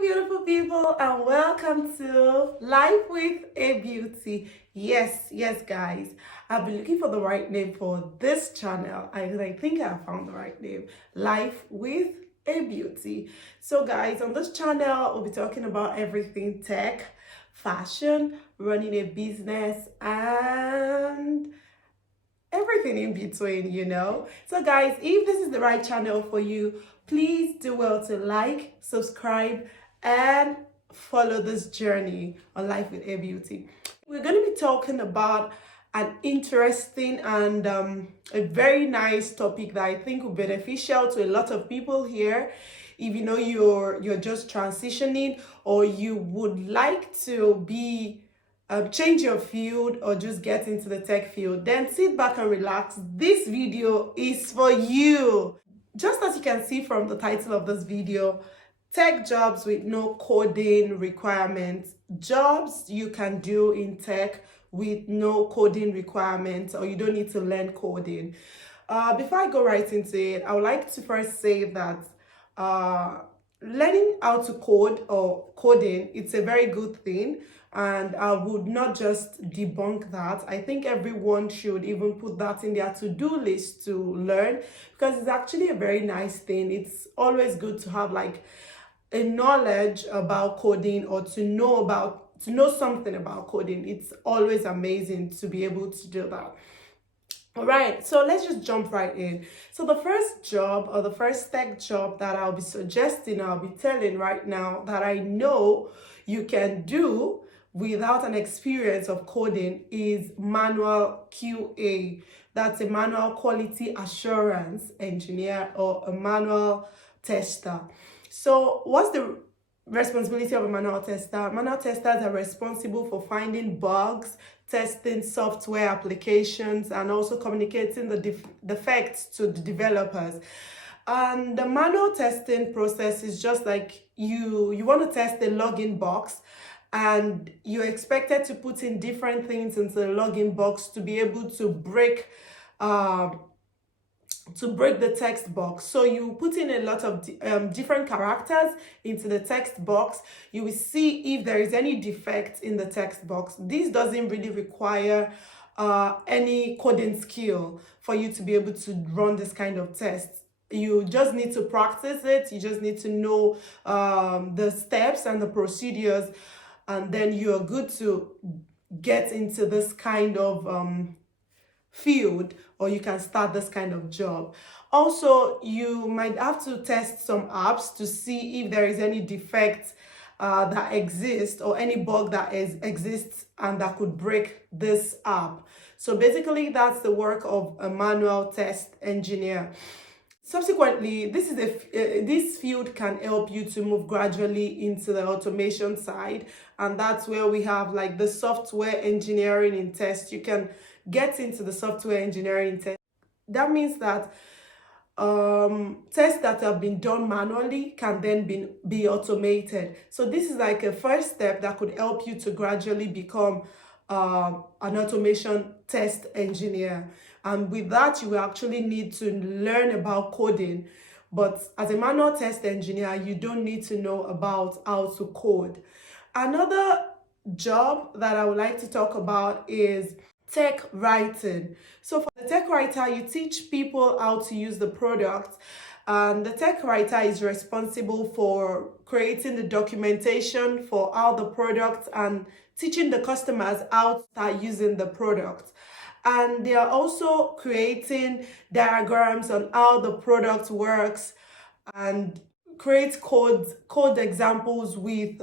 beautiful people, and welcome to Life with a Beauty. Yes, guys. I've been looking for the right name for this channel. I think I found the right name. Life with a Beauty. So, guys, on this channel, we'll be talking about everything tech, fashion, running a business, and everything in between. So guys, if this is the right channel for you, please do well to like, subscribe, and follow this journey on Life with A Beauty. We're going to be talking about an interesting and a very nice topic that I think will be beneficial to a lot of people here. If you know you're just transitioning, or you would like to be change your field or just get into the tech field, then sit back and relax. This video is for you. Just as you can see from the title of this video, tech jobs with no coding requirements, jobs you can do in tech with no coding requirements, or you don't need to learn coding. Before I go right into it, I would like to first say that learning how to code or coding, it's a very good thing, and I would not just debunk that. I think everyone should even put that in their to-do list to learn, because it's actually a very nice thing. It's always good to have like a knowledge about coding, or to know something about coding. It's always amazing to be able to do that. All right, so let's just jump right in. So the first job, or the first tech job that I'll be suggesting, I'll be telling right now, that I know you can do without an experience of coding, is manual QA. That's a manual quality assurance engineer, or a manual tester. So what's the responsibility of a manual tester? Manual testers are responsible for finding bugs, testing software applications, and also communicating the defects to the developers. And the manual testing process is just like you want to test a login box, and you're expected to put in different things into the login box to be able to break the text box. So you put in a lot of different characters into the text box. You will see if there is any defect in the text box. This doesn't really require any coding skill for you to be able to run this kind of tests. You just need to practice it. You just need to know the steps and the procedures, and then you're good to get into this kind of field, or you can start this kind of job. Also, you might have to test some apps to see if there is any defect that exists, or any bug that exists and that could break this app. So basically, that's the work of a manual test engineer. Subsequently, this field can help you to move gradually into the automation side, and that's where we have like the software engineering in test. You can get into the software engineering test. That means that tests that have been done manually can then be automated. So this is like a first step that could help you to gradually become an automation test engineer. And with that, you will actually need to learn about coding. But as a manual test engineer, you don't need to know about how to code. Another job that I would like to talk about is tech writing. So for the tech writer, you teach people how to use the product. And the tech writer is responsible for creating the documentation for all the products and teaching the customers how to start using the product. And they are also creating diagrams on how the product works, and create code examples with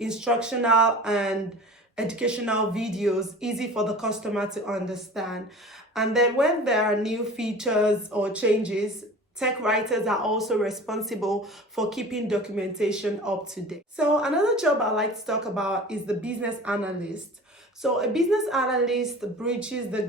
instructional and educational videos, easy for the customer to understand. And then when there are new features or changes, tech writers are also responsible for keeping documentation up to date. So another job I like to talk about is the business analyst. So a business analyst bridges the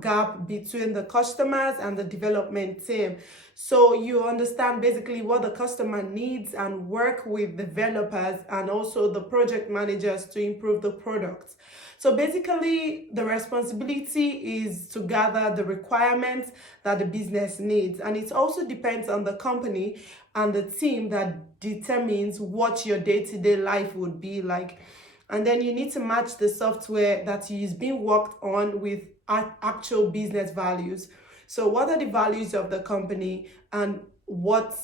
gap between the customers and the development team. So you understand basically what the customer needs and work with developers and also the project managers to improve the product. So basically, the responsibility is to gather the requirements that the business needs. And it also depends on the company and the team that determines what your day-to-day life would be like. And then you need to match the software that is being worked on with actual business values. So what are the values of the company, and what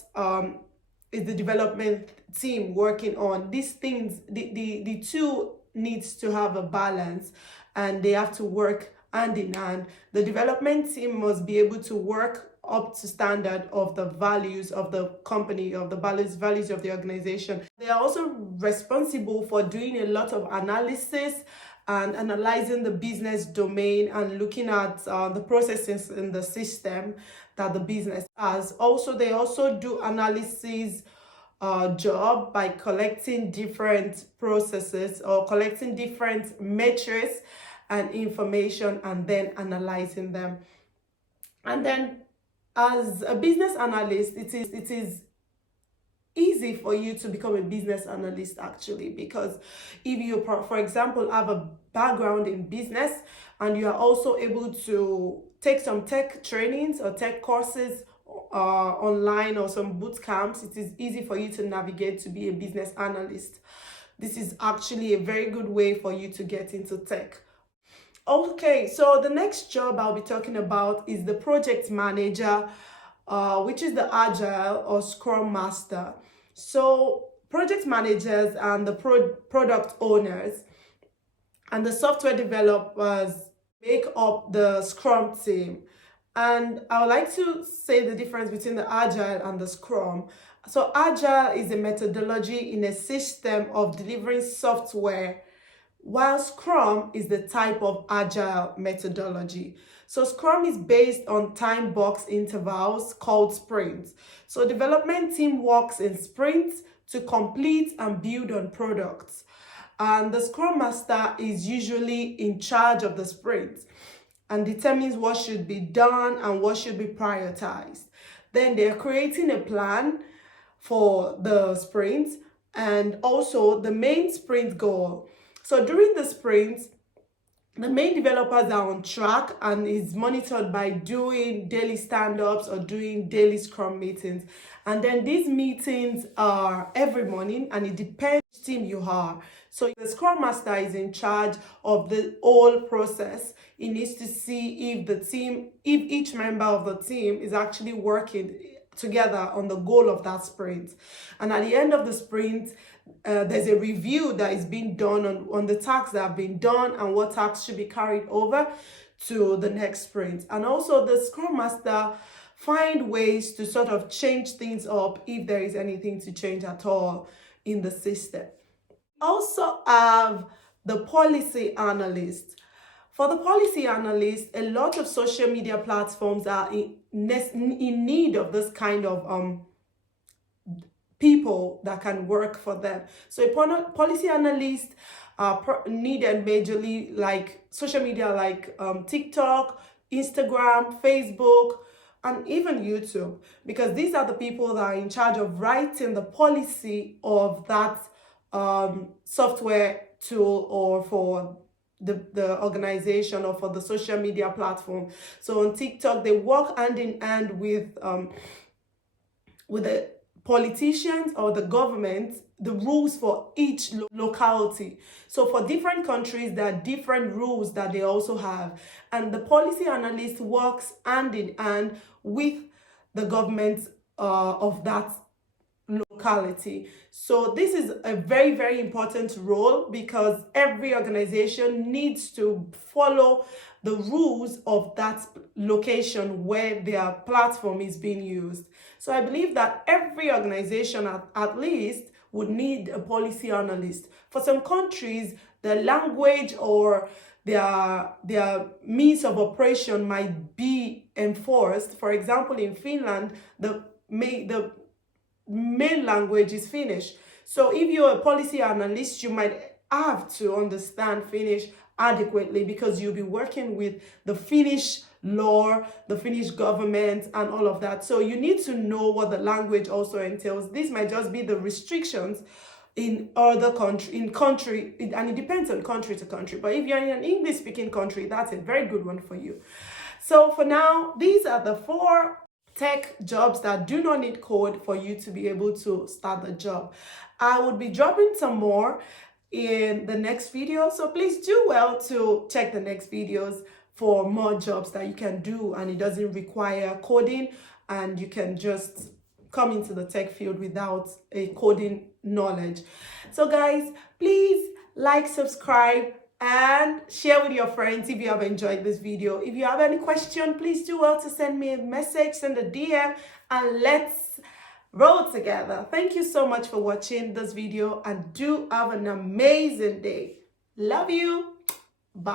is the development team working on? These things, the two needs to have a balance, and they have to work hand in hand. The development team must be able to work up to standard of the values of the company, of the values of the organization. They are also responsible for doing a lot of analysis and analyzing the business domain and looking at the processes in the system that the business has. Also, they also do analysis job by collecting different processes or collecting different metrics and information and then analyzing them. And then as a business analyst, it is easy for you to become a business analyst actually, because if you, for example, have a background in business and you are also able to take some tech trainings or tech courses online or some boot camps, it is easy for you to navigate to be a business analyst. This is actually a very good way for you to get into tech. Okay, so the next job I'll be talking about is the project manager, which is the agile or scrum master. So project managers and the product owners and the software developers make up the scrum team. And I would like to say the difference between the agile and the scrum. So agile is a methodology in a system of delivering software, while Scrum is the type of agile methodology. So Scrum is based on time box intervals called sprints. So development team works in sprints to complete and build on products. And the Scrum Master is usually in charge of the sprints and determines what should be done and what should be prioritized. Then they're creating a plan for the sprint and also the main sprint goal. So during the sprint, the main developers are on track and is monitored by doing daily stand-ups or doing daily scrum meetings. And then these meetings are every morning and it depends which team you are. So the scrum master is in charge of the whole process. He needs to see if each member of the team is actually working together on the goal of that sprint. And at the end of the sprint, there's a review that is being done on the tasks that have been done and what tasks should be carried over to the next sprint. And also the Scrum Master find ways to sort of change things up if there is anything to change at all in the system. Also have the policy analyst. For the policy analyst, a lot of social media platforms are in need of this kind of people that can work for them. So a policy analyst needed majorly like social media like TikTok, Instagram, Facebook, and even YouTube, because these are the people that are in charge of writing the policy of that software tool or for the organization or for the social media platform. So on TikTok, they work hand in hand with the politicians or the government, the rules for each locality. So for different countries, there are different rules that they also have. And the policy analyst works hand in hand with the government of that locality. So this is a very, very important role because every organization needs to follow the rules of that location where their platform is being used. So I believe that every organization at least would need a policy analyst. For some countries, the language or their means of operation might be enforced. For example, in Finland, the main language is Finnish. So if you're a policy analyst, you might have to understand Finnish adequately, because you'll be working with the Finnish law, the Finnish government, and all of that. So you need to know what the language also entails. This might just be the restrictions in other country, and it depends on country to country. But if you're in an English speaking country, that's a very good one for you. So for now, these are the 4 tech jobs that do not need code for you to be able to start the job. I would be dropping some more in the next video, so please do well to check the next videos for more jobs that you can do, and it doesn't require coding, and you can just come into the tech field without a coding knowledge. So guys, please like, subscribe, and share with your friends if you have enjoyed this video. If you have any question, please do well to send me a message, send a DM, and let's roll together. Thank you so much for watching this video, and do have an amazing day. Love you. Bye.